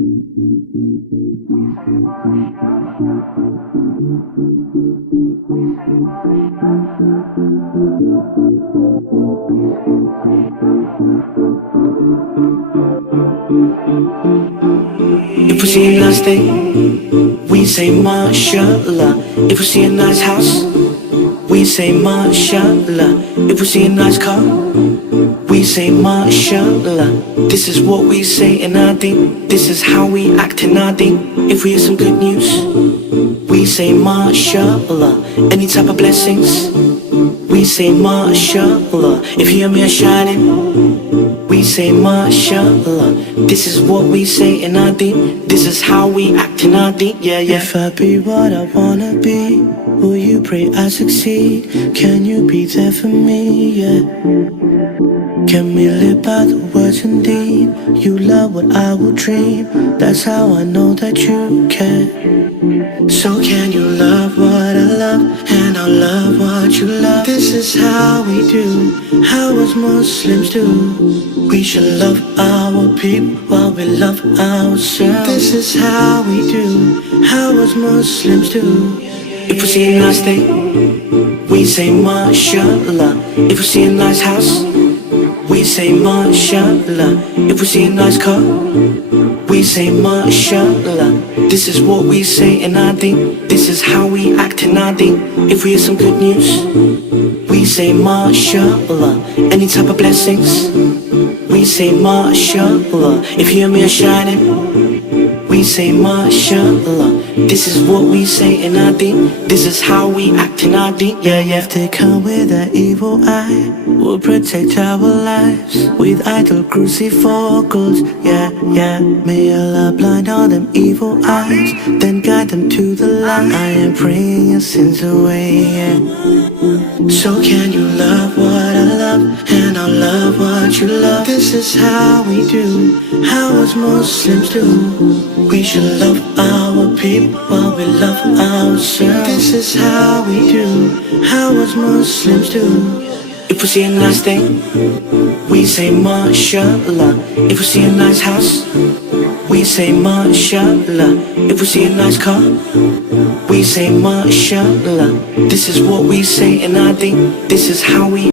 If we see a nice thing, we say mashallah. If we see a nice house, we say mashallah. If we see a nice car, we say mashallah. This is what we say in our deen. This is how we act in our deen. If we hear some good news, we say mashallah. Any type of blessings, we say mashallah. If you and me are shining, we say mashallah. This is what we say in our deen. This is how we act in our deen. Yeah, yeah. If I be what I wanna be, will you pray I succeed? Can you be there for me? Yeah. Can we live by the words indeed? You love what I will dream. That's how I know that you care. So can you love what I love, and I'll love what you love. This is how we do, how us Muslims do. We should love our people while we love ourselves. This is how we do, how us Muslims do. If we see a nice thing, we say mashallah. If we see a nice house, we say mashallah. If we see a nice car, we say mashallah. This is what we say in our deen. This is how we act in our deen. If we hear some good news, we say mashallah. Any type of blessings, we say mashallah. If you and me are shining, we say mashallah. This is what we say in our deen. This is how we act in our deen. Yeah, yeah. If they come with that evil eye, we'll protect our lives with idol crucifixes. Yeah, yeah. May Allah blind all them evil eyes, then guide them to the light. I am praying your sins away, yeah. So can you love what I love, and I'll love what you love. This is how we do, how us Muslims do. We should love our people while we love ourselves. This is how we do, how us Muslims do. If we see a nice thing, we say mashallah. If we see a nice house, we say mashallah. If we see a nice car, we say mashallah. This is what we say in our deen. This is how we